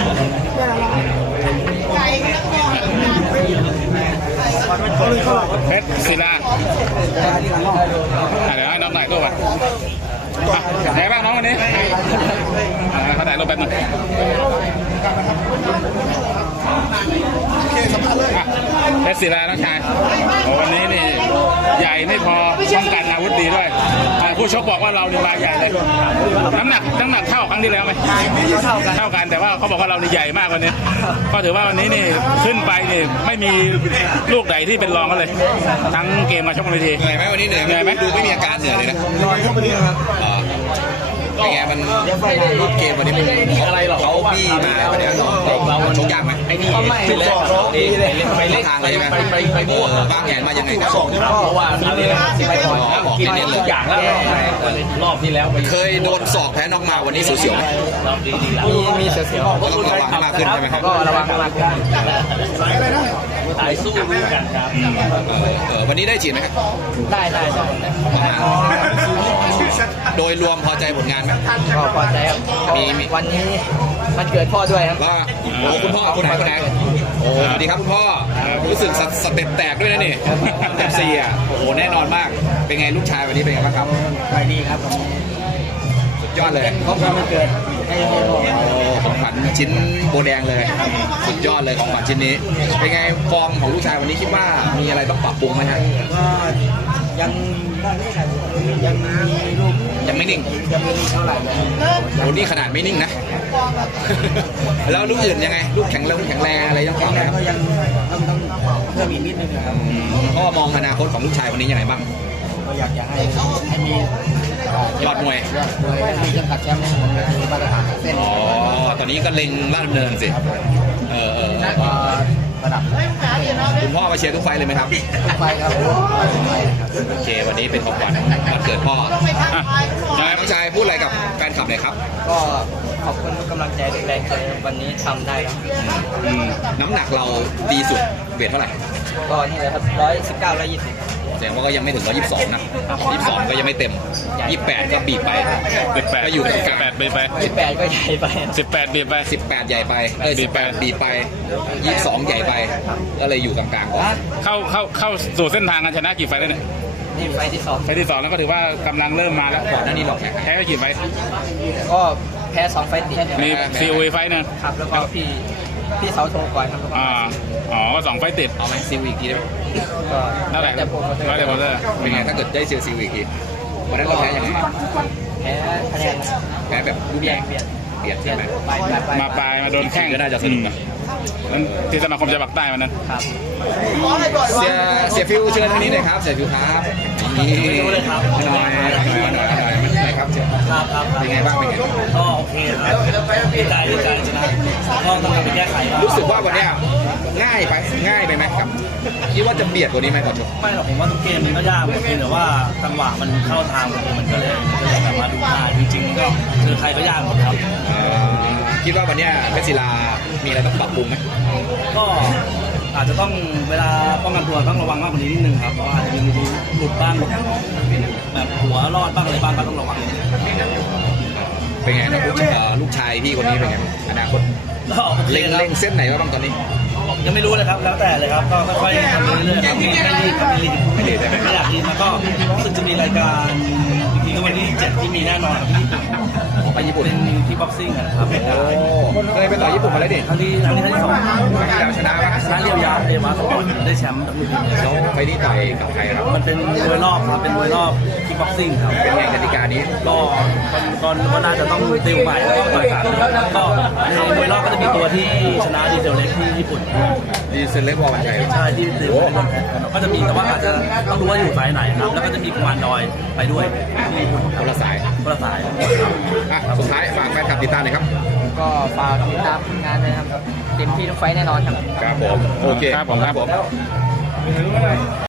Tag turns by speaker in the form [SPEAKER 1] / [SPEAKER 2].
[SPEAKER 1] เพชรศิลาเดี๋ยวให้น้องหน่อยก็ว่าไหนบ้างน้องวันนี้เขาไหนลงไปมันเพชรศิลาน้องชายวันนี้นี่ใหญ่ไม่พอป้องกันอาวุธดีด้วยผู้ชกบอกว่าเราดีมาใหญ่เลยน้ำหนักเท่าครั้งที่แล้วไหมเท่ากันแต่ว่าเขาบอกว่าเราดีใหญ่มากวันนี้ก็ถือว่าวันนี้นี่ขึ้นไปนี่ไม่มีลูกใดที่เป็นรองกันเลยทั้งเกมมาชกในที
[SPEAKER 2] เหนื่อยไหมวันนี้เหนื่อยไหมดูไม่มีอาการเหนื่อยเลยนะเป็นไงมันเกมวันนี้มันอะไรหรอเขาบี้มาวันนี้เราชกยากไหมไอ้นี่ไปเล่นไปเล่นทางเลยไหมไปบวกวางแผนมายังไงครับ
[SPEAKER 3] เพราะว่าอะไรไปก่อนกินทุกอย่างแล้วรอบที่แล้ว
[SPEAKER 2] เคยโดนศอกแพ้นอกมาวันนี้เสียวๆไหม
[SPEAKER 3] มีเสียว
[SPEAKER 2] ๆก็ต้องระวังมากขึ้นใช่ไหมครับ
[SPEAKER 3] ก็ระวังมากขึ้นสายสู้กันครับ
[SPEAKER 2] วันนี้ได้ฉีดไหมครับ
[SPEAKER 3] ได้
[SPEAKER 2] โดยรวมพอใจผลงานไหม
[SPEAKER 3] ก็พอใจครับมีวันนี้มันเกิดพ่อด้วยครับ
[SPEAKER 2] ว่าโอ้คุณพ่อคนไหนโอ้สวัสดีครับคุณพ่อรู้สึกสเต็ปแตกด้วยนะนี่สเต็ป4อ่ะโอ้โหแน่นอนมากเป็นไงลูกชายวันนี้เป็นไงบ้างครับ
[SPEAKER 3] ดีครับ
[SPEAKER 2] สุดยอดเลย
[SPEAKER 3] เขามันเกิดให้
[SPEAKER 2] ของขวัญชิ้นโบแดงเลยสุดยอดเลยของขวัญชิ้นนี้เป็นไงฟอร์มของลูกชายวันนี้คิดว่ามีอะไรต้องปรับปรุงไหมฮะ
[SPEAKER 3] ยังมีลูก
[SPEAKER 2] ยังไม่นิ่ง
[SPEAKER 3] ยังไม่นิ่งเท่าไหร่
[SPEAKER 2] โอ้นี่ขนาดไม่นิ่งนะแล้วลูกอื่นยังไงลูกแข็งแรงอะไรยังปรับไหมครับ
[SPEAKER 3] ก็ยังต้องเพิ่มอีกนิดนึงครับ
[SPEAKER 2] พ่อมองอนาคตของลูกชายวันนี้ยังไงบ้าง
[SPEAKER 3] ก็อยากจะให้มี
[SPEAKER 2] ยอดมวย
[SPEAKER 3] มีจังหวัดแชมป์ของมาตรฐานเส้น
[SPEAKER 2] ตอนนี้ก็เล็งลาดดำเนินสิ
[SPEAKER 3] ระดับ
[SPEAKER 2] คุณพ่อมาเชียร์ทุกไฟเลยไหมครับ
[SPEAKER 3] ทุกไฟครับ
[SPEAKER 2] โอเควันนี้เป็นของขวัญวันเกิดพ่อน้องชายพูดอะไรกับแฟนคลับหน่อยครับ
[SPEAKER 3] ก็ขอบคุณทุกกำลังใจแรงใจวันนี้ทำได้แล้ว
[SPEAKER 2] น้ำหนักเราดีสุดเวทเท่าไหร่
[SPEAKER 3] ก็นี่เลยครับ119 120
[SPEAKER 2] แสดงว่าก็ยังไม่ถึง122นะ22ก็ยังไม่เต็ม28ก็บีบไป
[SPEAKER 1] 18
[SPEAKER 2] ก็อยู่
[SPEAKER 1] 18บีบไป
[SPEAKER 3] 18ก็ใหญ่ไป
[SPEAKER 1] 18บีบไป
[SPEAKER 2] 18ใหญ่ไป18บีบไป22ใหญ่ไปก็เลยอยู่กลางๆก่อน
[SPEAKER 1] เข้าสู่เส้นทางการชนะกี่ไฟแล้วเนี่ย
[SPEAKER 3] นี่ไฟที่2
[SPEAKER 1] แล้วก็ถือว่ากำลังเริ่มมาแล้ว
[SPEAKER 2] ก่อนหน้านี้เรา
[SPEAKER 1] แพ้ไปกี่ไฟ
[SPEAKER 3] ก็แพ้2ไฟติด
[SPEAKER 1] มีซีอุยไฟนึง
[SPEAKER 3] ครับแล้วก็พี่เสาโทรก่อนครับ
[SPEAKER 1] ก็2ไฟติด
[SPEAKER 2] เอาไหมซีอุยอีกทีได้ไหม
[SPEAKER 1] ก็นั่นแหละ
[SPEAKER 2] เป็นไงถ้าเกิดได้เจอซีอุยอีกทีวันนั้นเราแพ้ยังไง
[SPEAKER 3] แพ้คะแนน
[SPEAKER 2] แพ้แบบรูปแรงเปลี่ยนใช่ไหม
[SPEAKER 1] มาปลายมาโดนแข้ง
[SPEAKER 2] ก็น่าจะสนุกนะ
[SPEAKER 1] นั้นที่สมาคมจะปักใต้วันนั้น
[SPEAKER 3] ครับ
[SPEAKER 2] เสียฟิวเชิญทางนี้หน่อยครับเสียฟิวครับนี่หน่อยครับเป็นไงบ้างเป็นไง
[SPEAKER 3] ก็โอเคครับดีใจชนะก็ต้องไปแก้ไข
[SPEAKER 2] รู้สึกว่าวันนี้ง่ายไปไหมครับคิดว่าจะเบียดกว่านี้ไหมก่อนชก
[SPEAKER 3] ไม่หรอกผมว่าทุกเกมมันก็ยากหมดแต่ว่าจังหวะมันเข้าทางมันก็เลยแบบว่าดูง่ายจริงๆก็คือใครก็ยากหมดครับ
[SPEAKER 2] คิดว่าวันนี้เพชรศิลามีอะไรต้องปรับปรุงไหม
[SPEAKER 3] ก็อาจจะต้องเวลาป้องกันตัวต้องระวังมากกว่านี้นิดนึงครับเพราะอาจจะมีหลุดบ้างแบบหัวรอดบ้างอะไรบ้างก็ต้องระวัง
[SPEAKER 2] เป็นไงนะลูกชายพี่คนนี้เป็นไงอนาคตเล็งเส้นไหนบ้างตอนนี้
[SPEAKER 3] ยังไม่รู้เลยครับแล้วแต่เลยครับก็ค่อยๆทำเรื่อยๆครับไม่รีบไม่อยากรีบแล้วก็รู้สึกจะมีรายการจริงๆก็วันที่7ที่มีแน่นอนครับไปญี่ปุ่นเป็นที่บ็อกซิ่งนะครับ
[SPEAKER 2] เคยไปต่อญี่ปุ่นมาแล้วดิ
[SPEAKER 3] ครั้งที่2
[SPEAKER 2] ชนะ
[SPEAKER 3] เรียวยาเรียมาสปอร์ตได้แชมป์
[SPEAKER 2] แล้วไปนี่ต่อยกับใครครับ
[SPEAKER 3] มันเป็นมวยรอบครับเป็นมวยรอบที่บ็อกซิ่งครับ
[SPEAKER 2] เป็นไงกติกานี้
[SPEAKER 3] ก็น่าจะต้องติวใหม่แล้วก็ต่อยกันก็ในมวยรอบก็จะมีตัวที่ชนะดีเซลเล็กที่ญี่ปุ่น
[SPEAKER 2] ดีเซลเล็กวอลวันชัย
[SPEAKER 3] ใช่ที่ติวก็จะมีแต่ว่าอาจจะต้องรู้ว่าอยู่สายไหนครับแล้วก็จะมีกุมารดอยไปด้วย
[SPEAKER 2] คนละสายสุดท้ายฝากแฟนคลับติดตามหน่อยครับ
[SPEAKER 3] ก็ฝากติดตามงานเลยครับเต็มที่ทุกไฟแน่นอนครับ
[SPEAKER 2] ครับผมโอเค
[SPEAKER 1] ครับผม